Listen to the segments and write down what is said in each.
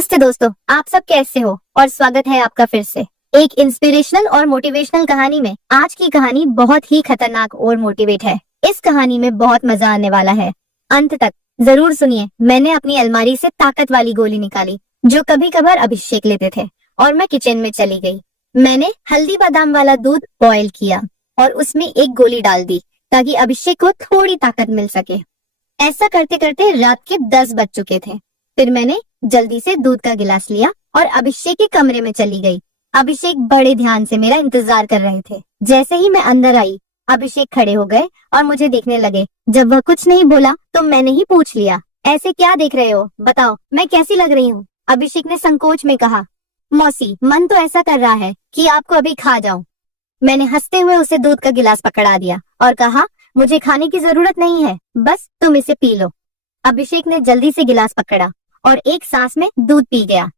नमस्ते दोस्तों, आप सब कैसे हो और स्वागत है आपका फिर से एक इंस्पिरेशनल और मोटिवेशनल कहानी में। आज की कहानी बहुत ही खतरनाक और मोटिवेट है। इस कहानी में बहुत मजा आने वाला है, अंत तक जरूर सुनिए। मैंने अपनी अलमारी से ताकत वाली गोली निकाली जो कभी कभार अभिषेक लेते थे और मैं किचन में चली गई। मैंने हल्दी बादाम वाला दूध बॉयल किया और उसमें एक गोली डाल दी ताकि अभिषेक को थोड़ी ताकत मिल सके। ऐसा करते करते रात के 10 बज चुके थे। फिर मैंने जल्दी से दूध का गिलास लिया और अभिषेक के कमरे में चली गई। अभिषेक बड़े ध्यान से मेरा इंतजार कर रहे थे। जैसे ही मैं अंदर आई, अभिषेक खड़े हो गए और मुझे देखने लगे। जब वह कुछ नहीं बोला तो मैंने ही पूछ लिया, ऐसे क्या देख रहे हो, बताओ मैं कैसी लग रही हूँ। अभिषेक ने संकोच में कहा, मौसी मन तो ऐसा कर रहा है कि आपको अभी खा जाऊं। मैंने हंसते हुए उसे दूध का गिलास पकड़ा दिया और कहा, मुझे खाने की जरूरत नहीं है, बस तुम इसे पी लो। अभिषेक ने जल्दी से गिलास पकड़ा और एक सांस में दूध पी गया।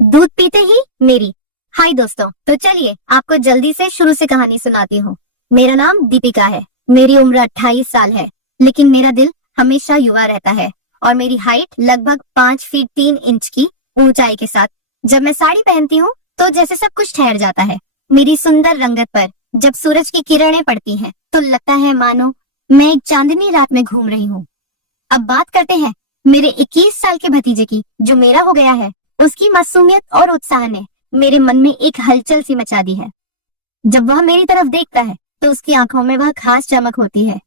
दूध पीते ही मेरी हाय दोस्तों, तो चलिए आपको जल्दी से शुरू से कहानी सुनाती हूँ। मेरा नाम दीपिका है, मेरी उम्र 28 साल है, लेकिन मेरा दिल हमेशा युवा रहता है और मेरी हाइट लगभग 5 फीट 3 इंच की ऊंचाई के साथ जब मैं साड़ी पहनती हूँ तो जैसे सब कुछ ठहर जाता है। मेरी सुंदर रंगत पर जब सूरज की किरणें पड़ती हैं तो लगता है मानो मैं एक चांदनी रात में घूम रही हूँ। अब बात करते हैं मेरे 21 साल के भतीजे की, जो मेरा हो गया है। उसकी मासूमियत और उत्साह ने मेरे मन में एक हलचल सी मचा दी है। जब वह मेरी तरफ देखता है तो उसकी आंखों में वह खास चमक होती है,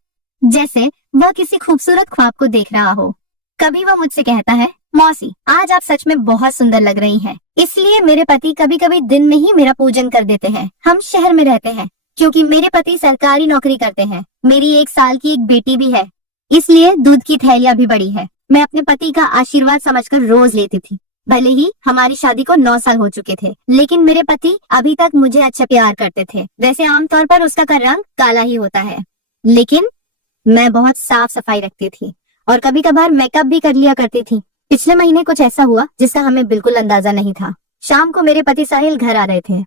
जैसे वह किसी खूबसूरत ख्वाब को देख रहा हो। कभी वह मुझसे कहता है, मौसी आज आप सच में बहुत सुंदर लग रही हैं। इसलिए मेरे पति कभी कभी दिन में ही मेरा पूजन कर देते हैं। हम शहर में रहते हैं क्योंकि मेरे पति सरकारी नौकरी करते हैं। मेरी 1 साल की एक बेटी भी है, इसलिए दूध की थैलियां भी बड़ी है। मैं अपने पति का आशीर्वाद समझकर रोज लेती थी। भले ही हमारी शादी को 9 साल हो चुके थे, लेकिन मेरे पति अभी तक मुझे अच्छा प्यार करते थे। वैसे आमतौर पर उसका रंग काला ही होता है, लेकिन मैं बहुत साफ सफाई रखती थी और कभी कभार मेकअप भी कर लिया करती थी। पिछले महीने कुछ ऐसा हुआ जिसका हमें बिल्कुल अंदाजा नहीं था। शाम को मेरे पति साहिल घर आ रहे थे।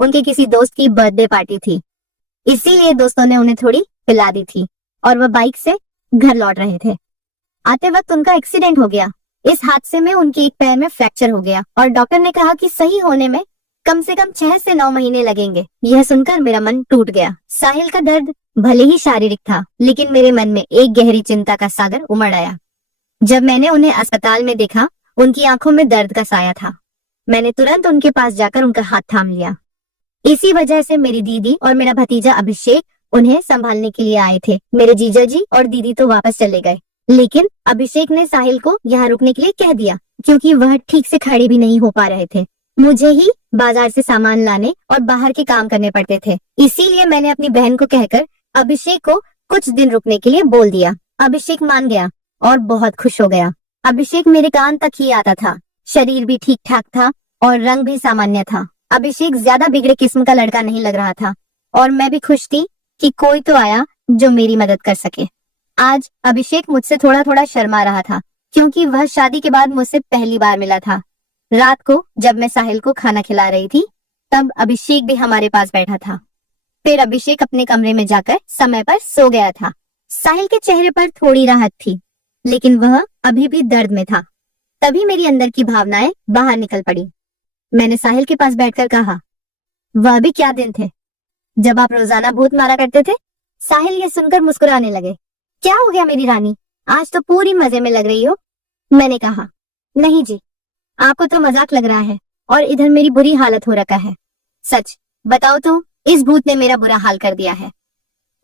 उनके किसी दोस्त की बर्थडे पार्टी थी, इसीलिए दोस्तों ने उन्हें थोड़ी पिला दी थी और वह बाइक से घर लौट रहे थे। आते वक्त उनका एक्सीडेंट हो गया। इस हादसे में उनके एक पैर में फ्रैक्चर हो गया और डॉक्टर ने कहा कि सही होने में कम से कम 6 से 9 महीने लगेंगे। यह सुनकर मेरा मन टूट गया। साहिल का दर्द भले ही शारीरिक था, लेकिन मेरे मन में एक गहरी चिंता का सागर उमड़ आया। जब मैंने उन्हें अस्पताल में देखा, उनकी आंखों में दर्द का साया था। मैंने तुरंत उनके पास जाकर उनका हाथ थाम लिया। इसी वजह से मेरी दीदी और मेरा भतीजा अभिषेक उन्हें संभालने के लिए आए थे। मेरे जीजा जी और दीदी तो वापस चले गए, लेकिन अभिषेक ने साहिल को यहाँ रुकने के लिए कह दिया क्योंकि वह ठीक से खड़े भी नहीं हो पा रहे थे। मुझे ही बाजार से सामान लाने और बाहर के काम करने पड़ते थे, इसीलिए मैंने अपनी बहन को कहकर अभिषेक को कुछ दिन रुकने के लिए बोल दिया। अभिषेक मान गया और बहुत खुश हो गया। अभिषेक मेरे कान तक ही आता था, शरीर भी ठीक ठाक था और रंग भी सामान्य था। अभिषेक ज्यादा बिगड़े किस्म का लड़का नहीं लग रहा था और मैं भी खुश थी कि कोई तो आया जो मेरी मदद कर सके। आज अभिषेक मुझसे थोड़ा थोड़ा शर्मा रहा था क्योंकि वह शादी के बाद मुझसे पहली बार मिला था। रात को जब मैं साहिल को खाना खिला रही थी, तब अभिषेक भी हमारे पास बैठा था। फिर अभिषेक अपने कमरे में जाकर समय पर सो गया था। साहिल के चेहरे पर थोड़ी राहत थी, लेकिन वह अभी भी दर्द में था। तभी मेरी अंदर की भावनाएं बाहर निकल पड़ी। मैंने साहिल के पास बैठकर कहा, वह भी क्या दिन थे जब आप रोजाना भूत मारा करते थे। साहिल ये सुनकर मुस्कुराने लगे। क्या हो गया मेरी रानी, आज तो पूरी मजे में लग रही हो। मैंने कहा, नहीं जी, आपको तो मजाक लग रहा है और इधर मेरी बुरी हालत हो रखा है। सच बताओ तो इस भूत ने मेरा बुरा हाल कर दिया है।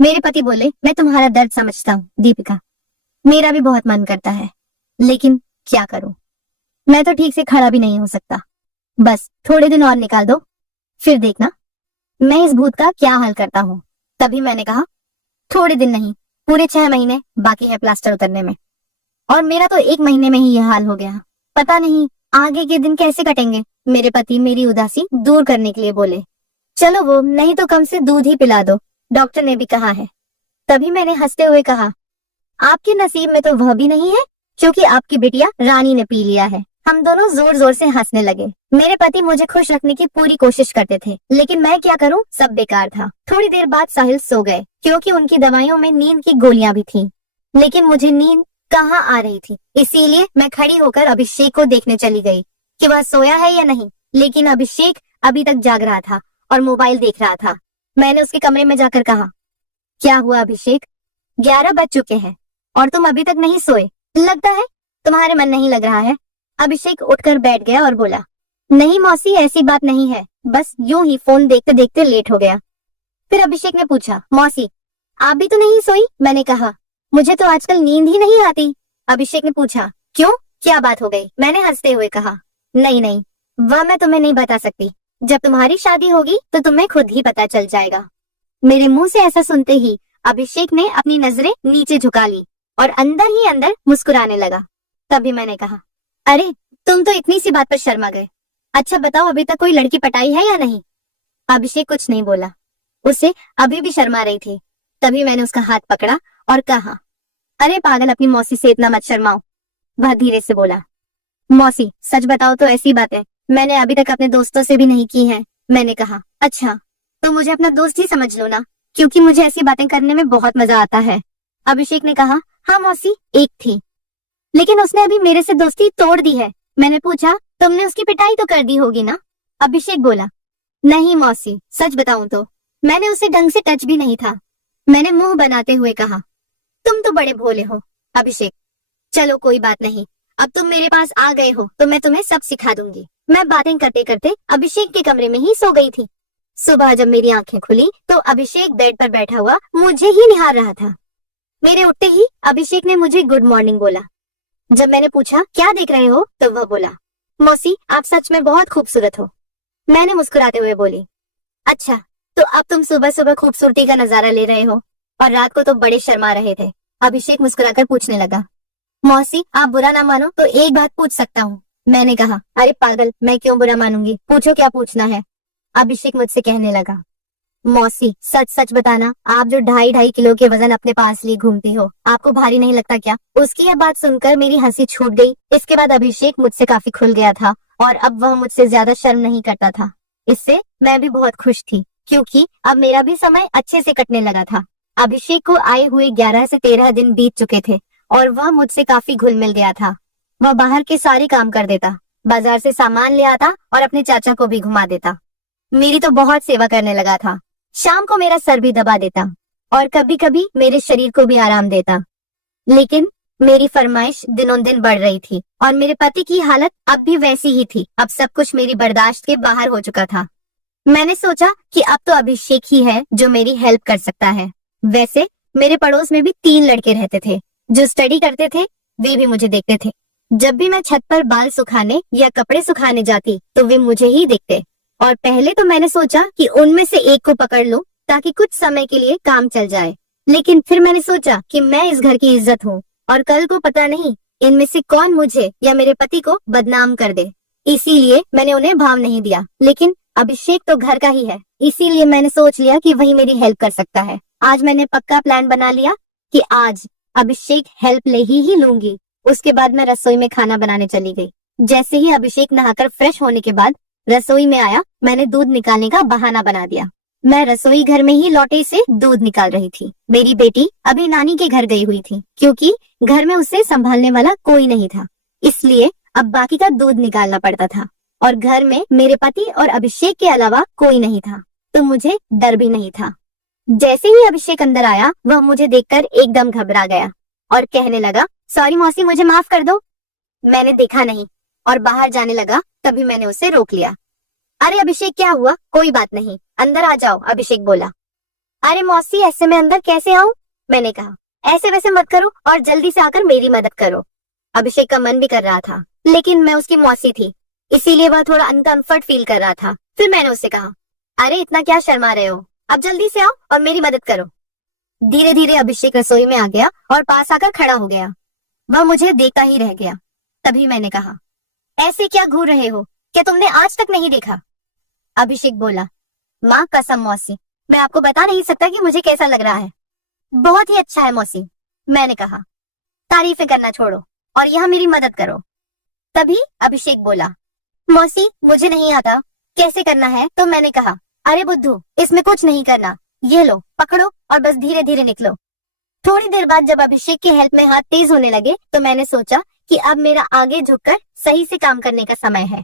मेरे पति बोले, मैं तुम्हारा दर्द समझता हूँ दीपिका, मेरा भी बहुत मन करता है, लेकिन क्या करूं, मैं तो ठीक से खड़ा भी नहीं हो सकता। बस थोड़े दिन और निकाल दो, फिर देखना मैं इस भूत का क्या हाल करता हूँ। तभी मैंने कहा, थोड़े दिन नहीं, पूरे 6 महीने बाकी है प्लास्टर उतरने में, और मेरा तो 1 महीने में ही यह हाल हो गया। पता नहीं आगे के दिन कैसे कटेंगे। मेरे पति मेरी उदासी दूर करने के लिए बोले, चलो वो नहीं तो कम से दूध ही पिला दो, डॉक्टर ने भी कहा है। तभी मैंने हंसते हुए कहा, आपके नसीब में तो वह भी नहीं है क्योंकि आपकी बिटिया रानी ने पी लिया है। हम दोनों जोर जोर से हंसने लगे। मेरे पति मुझे खुश रखने की पूरी कोशिश करते थे, लेकिन मैं क्या करूं, सब बेकार था। थोड़ी देर बाद साहिल सो गए क्योंकि उनकी दवाइयों में नींद की गोलियां भी थीं, लेकिन मुझे नींद कहाँ आ रही थी, इसीलिए मैं खड़ी होकर अभिषेक को देखने चली गई। कि वह सोया है या नहीं, लेकिन अभिषेक अभी तक जाग रहा था और मोबाइल देख रहा था। मैंने उसके कमरे में जाकर कहा, क्या हुआ अभिषेक, 11 बज चुके हैं और तुम अभी तक नहीं सोए, लगता है तुम्हारे मन नहीं लग रहा है। अभिषेक उठकर बैठ गया और बोला, नहीं मौसी, ऐसी बात नहीं है, बस यूं ही फोन देखते देखते लेट हो गया। फिर अभिषेक ने पूछा, मौसी आप भी तो नहीं सोई? मैंने कहा, मुझे तो आजकल नींद ही नहीं आती। अभिषेक ने पूछा, क्यों, क्या बात हो गई? मैंने हंसते हुए कहा, नहीं नहीं, वह मैं तुम्हें नहीं बता सकती, जब तुम्हारी शादी होगी तो तुम्हें खुद ही पता चल जाएगा। मेरे मुंह से ऐसा सुनते ही अभिषेक ने अपनी नजरें नीचे झुका ली और अंदर ही अंदर मुस्कुराने लगा। तभी मैंने कहा, अरे तुम तो इतनी सी बात पर शर्मा गए। अच्छा बताओ, अभी तक कोई लड़की पटाई है या नहीं? अभिषेक कुछ नहीं बोला, उसे अभी भी शर्मा रही थी। तभी मैंने उसका हाथ पकड़ा और कहा, अरे पागल, अपनी मौसी से इतना मत शर्माओ। वह धीरे से बोला, मौसी सच बताओ तो ऐसी बातें मैंने अभी तक अपने दोस्तों से भी नहीं की हैं। मैंने कहा, अच्छा तो मुझे अपना दोस्त ही समझ लो ना, क्योंकि मुझे ऐसी बातें करने में बहुत मजा आता है। अभिषेक ने कहा, हाँ मौसी, एक थी, लेकिन उसने अभी मेरे से दोस्ती तोड़ दी है। मैंने पूछा, तुमने उसकी पिटाई तो कर दी होगी ना? अभिषेक बोला, नहीं मौसी, सच बताऊं तो मैंने उसे ढंग से टच भी नहीं था। मैंने मुंह बनाते हुए कहा, तुम तो बड़े भोले हो अभिषेक। चलो कोई बात नहीं, अब तुम मेरे पास आ गए हो तो मैं तुम्हें सब सिखा दूंगी। मैं बातें करते करते अभिषेक के कमरे में ही सो गई थी। सुबह जब मेरी आंखें खुली तो अभिषेक बेड पर बैठा हुआ मुझे ही निहार रहा था। मेरे उठते ही अभिषेक ने मुझे गुड मॉर्निंग बोला। जब मैंने पूछा, क्या देख रहे हो, तो वह बोला, मौसी आप सच में बहुत खूबसूरत हो। मैंने मुस्कुराते हुए बोली, अच्छा तो अब तुम सुबह सुबह खूबसूरती का नजारा ले रहे हो और रात को तो बड़े शर्मा रहे थे। अभिषेक मुस्कुराकर पूछने लगा, मौसी आप बुरा ना मानो तो एक बात पूछ सकता हूँ? मैंने कहा, अरे पागल, मैं क्यों बुरा मानूंगी, पूछो क्या पूछना है। अभिषेक मुझसे कहने लगा, मौसी सच सच बताना, आप जो 2.5 किलो के वजन अपने पास लिए घूमती हो, आपको भारी नहीं लगता क्या? उसकी यह बात सुनकर मेरी हंसी छूट गई। इसके बाद अभिषेक मुझसे काफी खुल गया था और अब वह मुझसे ज्यादा शर्म नहीं करता था। इससे मैं भी बहुत खुश थी, क्योंकि अब मेरा भी समय अच्छे से कटने लगा था। अभिषेक को आए हुए 11 से 13 दिन बीत चुके थे और वह मुझसे काफी घुल मिल गया था। वह बाहर के सारे काम कर देता, बाजार से सामान ले आता और अपने चाचा को भी घुमा देता। मेरी तो बहुत सेवा करने लगा था। शाम को मेरा सर भी दबा देता और कभी कभी मेरे शरीर को भी आराम देता। लेकिन मेरी फरमाइश दिनों दिन बढ़ रही थी और मेरे पति की हालत अब भी वैसी ही थी। अब सब कुछ मेरी बर्दाश्त के बाहर हो चुका था। मैंने सोचा कि अब तो अभिषेक ही है जो मेरी हेल्प कर सकता है। वैसे मेरे पड़ोस में भी 3 लड़के रहते थे जो स्टडी करते थे। वे भी मुझे देखते थे। जब भी मैं छत पर बाल सुखाने या कपड़े सुखाने जाती तो वे मुझे ही देखते। और पहले तो मैंने सोचा कि उनमें से एक को पकड़ लूं ताकि कुछ समय के लिए काम चल जाए। लेकिन फिर मैंने सोचा कि मैं इस घर की इज्जत हूँ और कल को पता नहीं इनमें से कौन मुझे या मेरे पति को बदनाम कर दे। इसीलिए मैंने उन्हें भाव नहीं दिया। लेकिन अभिषेक तो घर का ही है, इसीलिए मैंने सोच लिया कि वही मेरी हेल्प कर सकता है। आज मैंने पक्का प्लान बना लिया कि आज अभिषेक हेल्प ले ही लूंगी। उसके बाद मैं रसोई में खाना बनाने चली गई। जैसे ही अभिषेक नहाकर फ्रेश होने के बाद रसोई में आया, मैंने दूध निकालने का बहाना बना दिया। मैं रसोई घर में ही लोटे से दूध निकाल रही थी। मेरी बेटी अभी नानी के घर गई हुई थी, क्योंकि घर में उसे संभालने वाला कोई नहीं था, इसलिए अब बाकी का दूध निकालना पड़ता था। और घर में मेरे पति और अभिषेक के अलावा कोई नहीं था, तो मुझे डर भी नहीं था। जैसे ही अभिषेक अंदर आया, वह मुझे देखकर एकदम घबरा गया और कहने लगा, सॉरी मौसी, मुझे माफ कर दो। मैंने देखा नहीं और बाहर जाने लगा। तभी मैंने उसे रोक लिया। अरे अभिषेक, क्या हुआ? कोई बात नहीं, अंदर आ जाओ, अभिषेक बोला। अरे मौसी, ऐसे में अंदर कैसे आऊं? मैंने कहा, ऐसे वैसे मत करो और जल्दी से आकर मेरी मदद करो। अभिषेक का मन भी कर रहा था, लेकिन मैं उसकी मौसी थी, इसीलिए वह थोड़ा अनकंफर्ट फील कर रहा था। फिर मैंने उससे कहा, अरे इतना क्या शर्मा रहे हो, अब जल्दी से आओ और मेरी मदद करो। धीरे धीरे अभिषेक रसोई में आ गया और पास आकर खड़ा हो गया। वह मुझे देखता ही रह गया। तभी मैंने कहा, ऐसे क्या घूर रहे हो, क्या तुमने आज तक नहीं देखा? अभिषेक बोला, माँ कसम मौसी, मैं आपको बता नहीं सकता कि मुझे कैसा लग रहा है। बहुत ही अच्छा है मौसी। मैंने कहा, तारीफें करना छोड़ो और यहाँ मेरी मदद करो। तभी अभिषेक बोला, मौसी मुझे नहीं आता, कैसे करना है? तो मैंने कहा, अरे बुद्धू, इसमें कुछ नहीं करना, ये लो पकड़ो और बस धीरे धीरे निकलो। थोड़ी देर बाद जब अभिषेक की हेल्प में हाथ तेज होने लगे तो मैंने सोचा कि अब मेरा आगे झुककर सही से काम करने का समय है।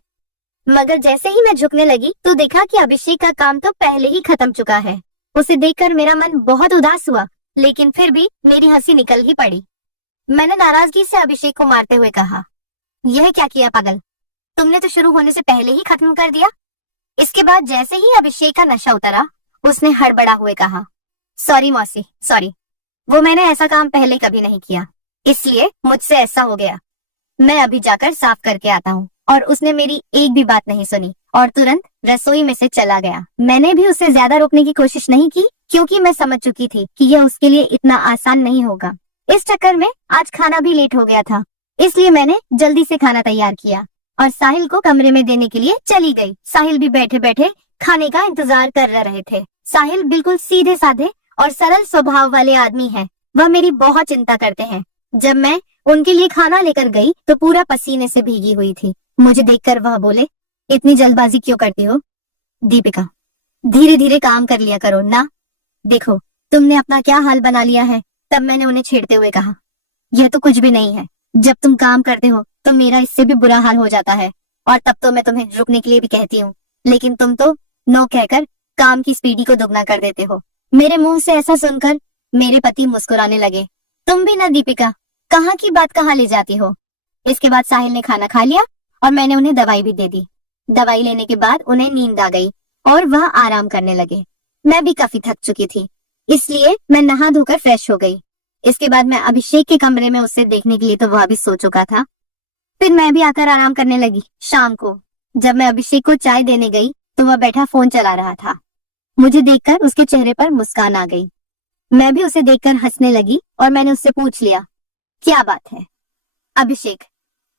मगर जैसे ही मैं झुकने लगी तो देखा कि अभिषेक का काम तो पहले ही खत्म चुका है। उसे देखकर मेरा मन बहुत उदास हुआ, लेकिन फिर भी मेरी हंसी निकल ही पड़ी। मैंने नाराजगी से अभिषेक को मारते हुए कहा, यह क्या किया पागल, तुमने तो शुरू होने से पहले ही खत्म कर दिया। इसके बाद जैसे ही अभिषेक का नशा उतरा, उसने हड़बड़ा हुए कहा, सॉरी मौसी, सॉरी, वो मैंने ऐसा काम पहले कभी नहीं किया, इसलिए मुझसे ऐसा हो गया। मैं अभी जाकर साफ करके आता हूँ। और उसने मेरी एक भी बात नहीं सुनी और तुरंत रसोई में से चला गया। मैंने भी उसे ज्यादा रोकने की कोशिश नहीं की, क्योंकि मैं समझ चुकी थी कि यह उसके लिए इतना आसान नहीं होगा। इस चक्कर में आज खाना भी लेट हो गया था, इसलिए मैंने जल्दी से खाना तैयार किया और साहिल को कमरे में देने के लिए चली गई। साहिल भी बैठे बैठे खाने का इंतजार कर रहे थे। साहिल बिल्कुल सीधे साधे और सरल स्वभाव वाले आदमी हैं। वह मेरी बहुत चिंता करते हैं। जब मैं उनके लिए खाना लेकर गई तो पूरा पसीने से भीगी हुई थी। मुझे देखकर वह बोले, इतनी जल्दबाजी क्यों करती हो दीपिका, धीरे धीरे काम कर लिया करो ना। देखो तुमने अपना क्या हाल बना लिया है। तब मैंने उन्हें छेड़ते हुए कहा, यह तो कुछ भी नहीं है, जब तुम काम करते हो तो मेरा इससे भी बुरा हाल हो जाता है, और तब तो मैं तुम्हें रुकने के लिए भी कहती हूँ, लेकिन तुम तो नो कहकर काम की स्पीडी को दुगना कर देते हो। मेरे मुंह से ऐसा सुनकर मेरे पति मुस्कुराने लगे। तुम भी ना दीपिका, कहाँ की बात कहाँ ले जाती हो। इसके बाद साहिल ने खाना खा लिया और मैंने उन्हें दवाई भी दे दी। दवाई लेने के बाद उन्हें नींद आ गई और वह आराम करने लगे। मैं भी काफी थक चुकी थी, इसलिए मैं नहा धोकर फ्रेश हो गई। इसके बाद मैं अभिषेक के कमरे में उसे देखने के लिए तो वह भी सो चुका था। फिर मैं भी आकर आराम करने लगी। शाम को जब मैं अभिषेक को चाय देने गई तो वह बैठा फोन चला रहा था। मुझे देखकर उसके चेहरे पर मुस्कान आ गई। मैं भी उसे देखकर हंसने लगी और मैंने उससे पूछ लिया, क्या बात है। अभिषेक,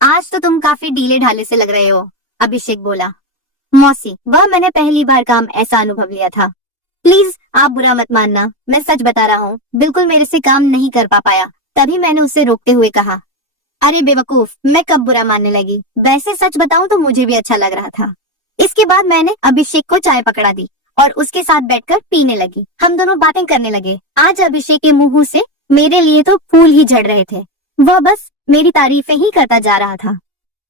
आज तो तुम काफी ढीले ढाले से लग रहे हो। अभिषेक बोला, मौसी, वह मैंने पहली बार काम ऐसा अनुभव लिया था। प्लीज आप बुरा मत मानना, मैं सच बता रहा हूँ, बिल्कुल मेरे से काम नहीं कर पाया। तभी मैंने उसे रोकते हुए कहा, अरे बेवकूफ, मैं कब बुरा मानने लगी, वैसे सच बताऊं तो मुझे भी अच्छा लग रहा था। इसके बाद मैंने अभिषेक को चाय पकड़ा दी और उसके साथ बैठकर पीने लगी। हम दोनों बातें करने लगे। आज अभिषेक के मुंह से मेरे लिए तो फूल ही झड़ रहे थे। वह बस मेरी तारीफें ही करता जा रहा था।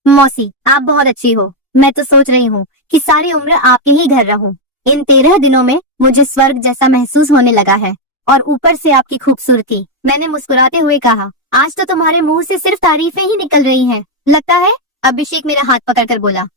मौसी, आप बहुत अच्छी हो। मैं तो सोच रही हूँ कि सारी उम्र आपके ही घर रहूं। इन 13 दिनों में मुझे स्वर्ग जैसा महसूस होने लगा है, और ऊपर से आपकी खूबसूरती। मैंने मुस्कुराते हुए कहा, आज तो तुम्हारे मुंह से सिर्फ तारीफें ही निकल रही हैं, लगता है। अभिषेक मेरा हाथ पकड़कर बोला,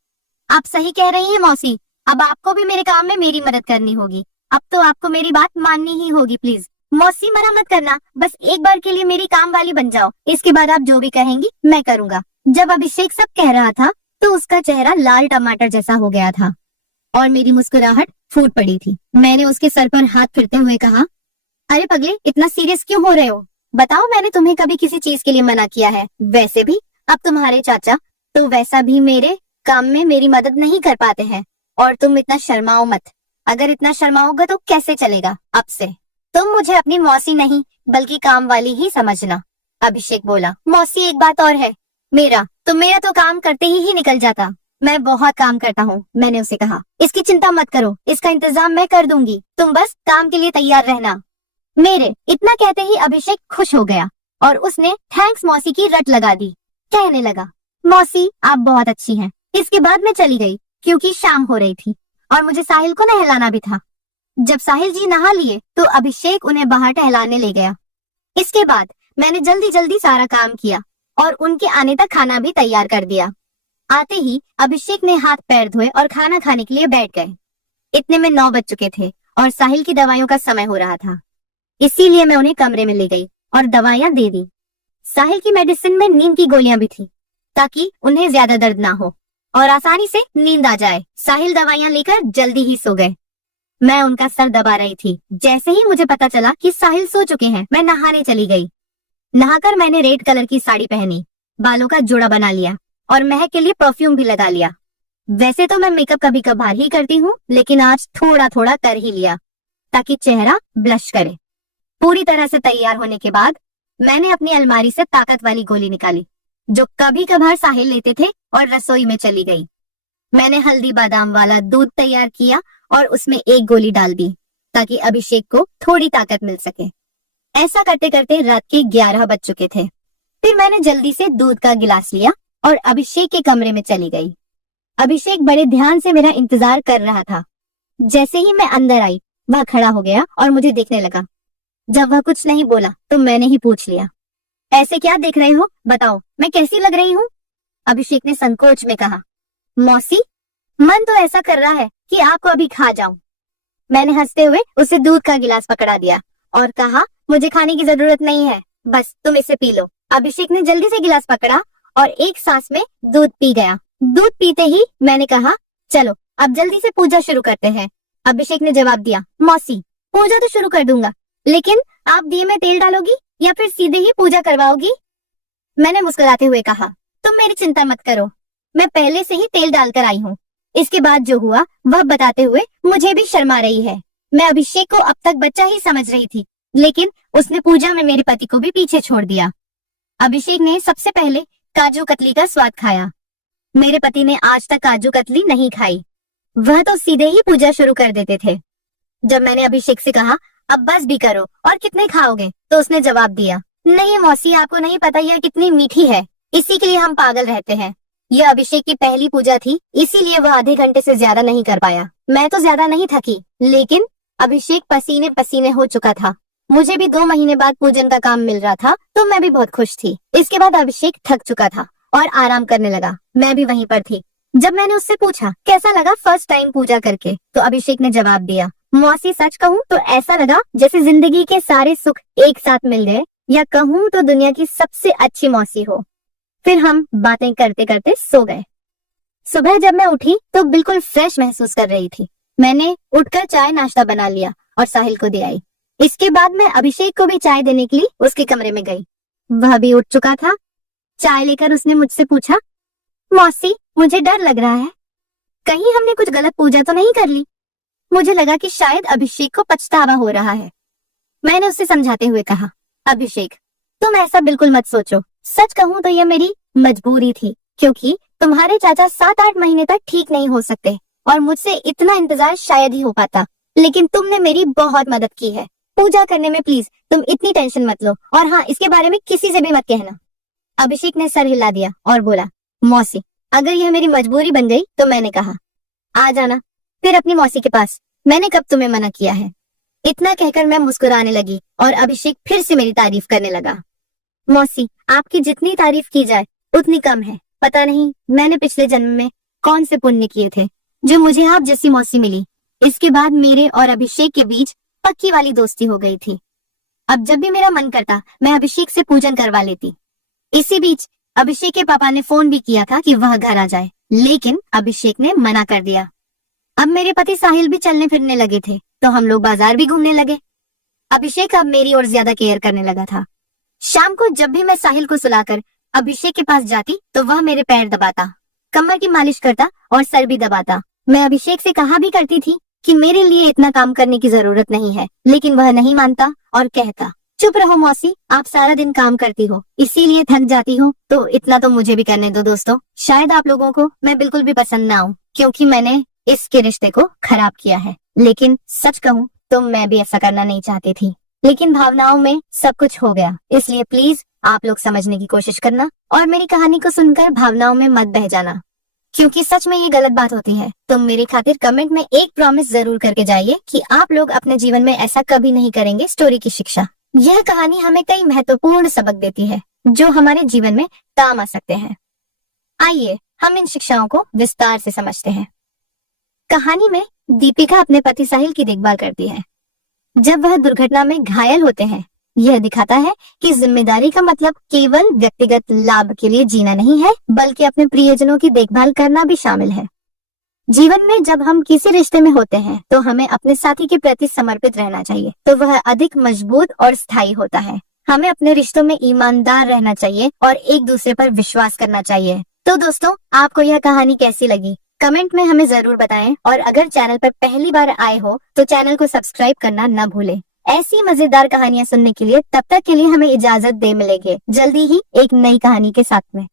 आप सही कह रही हैं मौसी, अब आपको भी मेरे काम में मेरी मदद करनी होगी। अब तो आपको मेरी बात माननी ही होगी। प्लीज मौसी, मना मत करना, बस एक बार के लिए मेरी काम वाली बन जाओ। इसके बाद आप जो भी कहेंगी मैं करूंगा। जब अभिषेक सब कह रहा था तो उसका चेहरा लाल टमाटर जैसा हो गया था और मेरी मुस्कुराहट फूट पड़ी थी। मैंने उसके सर पर हाथ फिरते हुए कहा, अरे पगले, इतना सीरियस क्यों हो रहे हो। बताओ, मैंने तुम्हें कभी किसी चीज के लिए मना किया है। वैसे भी अब तुम्हारे चाचा तो वैसा भी मेरे काम में मेरी मदद नहीं कर पाते हैं, और तुम इतना शर्माओ मत। अगर इतना शर्माओगे तो कैसे चलेगा। अब से तुम मुझे अपनी मौसी नहीं बल्कि काम वाली ही समझना। अभिषेक बोला, मौसी एक बात और है, मेरा तो काम करते ही निकल जाता। मैं बहुत काम करता हूँ। मैंने उसे कहा, इसकी चिंता मत करो, इसका इंतजाम मैं कर दूंगी, तुम बस काम के लिए तैयार रहना। मेरे इतना कहते ही अभिषेक खुश हो गया और उसने थैंक्स मौसी की रट लगा दी। कहने लगा, मौसी आप बहुत अच्छी हैं। इसके बाद मैं चली गई क्योंकि शाम हो रही थी और मुझे साहिल को नहलाना भी था। जब साहिल जी नहा लिए तो अभिषेक उन्हें बाहर टहलाने ले गया। इसके बाद मैंने जल्दी जल्दी सारा काम किया और उनके आने तक खाना भी तैयार कर दिया। आते ही अभिषेक ने हाथ पैर धोए और खाना खाने के लिए बैठ गए। इतने में 9 बज चुके थे और साहिल की दवाइयों का समय हो रहा था, इसीलिए मैं उन्हें कमरे में ले गई और दवाइयां दे दी। साहिल की मेडिसिन में नींद की गोलियां भी थी, ताकि उन्हें ज्यादा दर्द ना हो और आसानी से नींद आ जाए। साहिल दवाइयां लेकर जल्दी ही सो गए। मैं उनका सर दबा रही थी। जैसे ही मुझे पता चला कि साहिल सो चुके हैं, मैं नहाने चली गई। नहाकर मैंने रेड कलर की साड़ी पहनी, बालों का जोड़ा बना लिया और महक के लिए परफ्यूम भी लगा लिया। वैसे तो मैं मेकअप कभी कभार ही करती हूँ, लेकिन आज थोड़ा थोड़ा कर ही लिया ताकि चेहरा ब्लश करे। पूरी तरह से तैयार होने के बाद मैंने अपनी अलमारी से ताकत वाली गोली निकाली जो कभी कभार साहिल लेते थे और रसोई में चली गई। मैंने हल्दी बादाम वाला दूध तैयार किया और उसमें एक गोली डाल दी ताकि अभिषेक को थोड़ी ताकत मिल सके। ऐसा करते करते रात के 11 बज चुके थे। फिर मैंने जल्दी से दूध का गिलास लिया और अभिषेक के कमरे में चली गई। अभिषेक बड़े ध्यान से मेरा इंतजार कर रहा था। जैसे ही मैं अंदर आई, वह खड़ा हो गया और मुझे देखने लगा। जब वह कुछ नहीं बोला तो मैंने ही पूछ लिया, ऐसे क्या देख रहे हो, बताओ मैं कैसी लग रही हूँ? अभिषेक ने संकोच में कहा, मौसी, मन तो ऐसा कर रहा है कि आपको अभी खा जाऊं। मैंने हंसते हुए उसे दूध का गिलास पकड़ा दिया और कहा, मुझे खाने की जरूरत नहीं है, बस तुम इसे पी लो। अभिषेक ने जल्दी से गिलास पकड़ा और एक सांस में दूध पी गया। दूध पीते ही मैंने कहा, चलो अब जल्दी से पूजा शुरू करते हैं। अभिषेक ने जवाब दिया, मौसी, पूजा तो शुरू कर दूंगा, लेकिन आप दिए में तेल डालोगी या फिर सीधे ही पूजा करवाओगी? मैंने मुस्कुराते हुए कहा, तुम मेरी चिंता मत करो, मैं पहले से ही तेल डालकर आई हूँ। इसके बाद जो हुआ वह बताते हुए मुझे भी शर्मा रही है। मैं अभिषेक को अब तक बच्चा ही समझ रही थी, लेकिन उसने पूजा में मेरे पति को भी पीछे छोड़ दिया। अभिषेक ने सबसे पहले काजू कतली का स्वाद खाया। मेरे पति ने आज तक काजू कतली नहीं खाई, वह तो सीधे ही पूजा शुरू कर देते थे। जब मैंने अभिषेक से कहा, अब बस भी करो और कितने खाओगे, तो उसने जवाब दिया, नहीं मौसी, आपको नहीं पता यह कितनी मीठी है, इसी के लिए हम पागल रहते हैं। यह अभिषेक की पहली पूजा थी, इसीलिए वह आधे घंटे से ज्यादा नहीं कर पाया। मैं तो ज्यादा नहीं थकी, लेकिन अभिषेक पसीने पसीने हो चुका था। मुझे भी 2 महीने बाद पूजन का काम मिल रहा था, तो मैं भी बहुत खुश थी। इसके बाद अभिषेक थक चुका था और आराम करने लगा। मैं भी वहीं पर थी। जब मैंने उससे पूछा कैसा लगा फर्स्ट टाइम पूजा करके, तो अभिषेक ने जवाब दिया, मौसी सच कहूँ तो ऐसा लगा जैसे जिंदगी के सारे सुख एक साथ मिल गए, या कहूँ तो दुनिया की सबसे अच्छी मौसी हो। फिर हम बातें करते करते सो गए। सुबह जब मैं उठी तो बिल्कुल फ्रेश महसूस कर रही थी। मैंने उठकर चाय नाश्ता बना लिया और साहिल को दे आई। इसके बाद मैं अभिषेक को भी चाय देने के लिए उसके कमरे में गई। वह भी उठ चुका था। चाय लेकर उसने मुझसे पूछा, मौसी, मुझे डर लग रहा है, कहीं हमने कुछ गलत पूजा तो नहीं कर ली? मुझे लगा कि शायद अभिषेक को पछतावा हो रहा है। मैंने उससे समझाते हुए कहा, अभिषेक, तुम ऐसा बिल्कुल मत सोचो। सच कहूँ तो यह मेरी मजबूरी थी, क्योंकि तुम्हारे चाचा 7-8 महीने तक ठीक नहीं हो सकते और मुझसे इतना इंतजार शायद ही हो पाता, लेकिन तुमने मेरी बहुत मदद की है। पूजा करने में प्लीज तुम इतनी टेंशन मत लो, और हाँ, इसके बारे में किसी से भी मत कहना। अभिषेक ने सर हिला दिया और बोला, मौसी, अगर यह मेरी मजबूरी बन गई तो मैंने कहा, आ जाना फिर अपनी मौसी के पास, मैंने कब तुम्हें मना किया है? इतना कहकर मैं मुस्कुराने लगी और अभिषेक फिर से मेरी तारीफ करने लगा। मौसी, आपकी जितनी तारीफ की जाए उतनी कम है। पता नहीं मैंने पिछले जन्म में कौन से पुण्य किए थे जो मुझे आप जैसी मौसी मिली। इसके बाद मेरे और अभिषेक के बीच पक्की वाली दोस्ती हो गई थी। अब जब भी मेरा मन करता मैं अभिषेक से पूजन करवा लेती। इसी बीच अभिषेक के पापा ने फोन भी किया था कि वह घर आ जाए, लेकिन अभिषेक ने मना कर दिया। अब मेरे पति साहिल भी चलने फिरने लगे थे, तो हम लोग बाजार भी घूमने लगे। अभिषेक अब मेरी और ज्यादा केयर करने लगा था। शाम को जब भी मैं साहिल को सुलाकर अभिषेक के पास जाती तो वह मेरे पैर दबाता, कमर की मालिश करता और सर भी दबाता। मैं अभिषेक से कहा भी करती थी कि मेरे लिए इतना काम करने की जरूरत नहीं है, लेकिन वह नहीं मानता और कहता, चुप रहो मौसी, आप सारा दिन काम करती हो, इसीलिए थक जाती हो, तो इतना तो मुझे भी करने दो। दोस्तों, शायद आप लोगों को मैं बिल्कुल भी पसंद ना आऊं, क्योंकि मैंने इसके रिश्ते को खराब किया है, लेकिन सच कहूं तो मैं भी ऐसा करना नहीं चाहती थी, लेकिन भावनाओं में सब कुछ हो गया। इसलिए प्लीज आप लोग समझने की कोशिश करना और मेरी कहानी को सुनकर भावनाओं में मत बह जाना, क्योंकि सच में ये गलत बात होती है। तो मेरे खातिर कमेंट में एक प्रॉमिस जरूर करके जाइए कि आप लोग अपने जीवन में ऐसा कभी नहीं करेंगे। स्टोरी की शिक्षा, यह कहानी हमें कई महत्वपूर्ण सबक देती है जो हमारे जीवन में काम आ सकते हैं। आइए हम इन शिक्षाओं को विस्तार से समझते हैं। कहानी में दीपिका अपने पति साहिल की देखभाल करती है। जब वह दुर्घटना में घायल होते हैं, यह दिखाता है कि जिम्मेदारी का मतलब केवल व्यक्तिगत लाभ के लिए जीना नहीं है, बल्कि अपने प्रियजनों की देखभाल करना भी शामिल है। जीवन में जब हम किसी रिश्ते में होते हैं तो हमें अपने साथी के प्रति समर्पित रहना चाहिए, तो वह अधिक मजबूत और स्थायी होता है। हमें अपने रिश्तों में ईमानदार रहना चाहिए और एक दूसरे पर विश्वास करना चाहिए। तो दोस्तों, आपको यह कहानी कैसी लगी कमेंट में हमें जरूर बताएं, और अगर चैनल पर पहली बार आए हो तो चैनल को सब्सक्राइब करना न भूलें। ऐसी मजेदार कहानियां सुनने के लिए तब तक के लिए हमें इजाजत दे, मिलेंगे जल्दी ही एक नई कहानी के साथ में।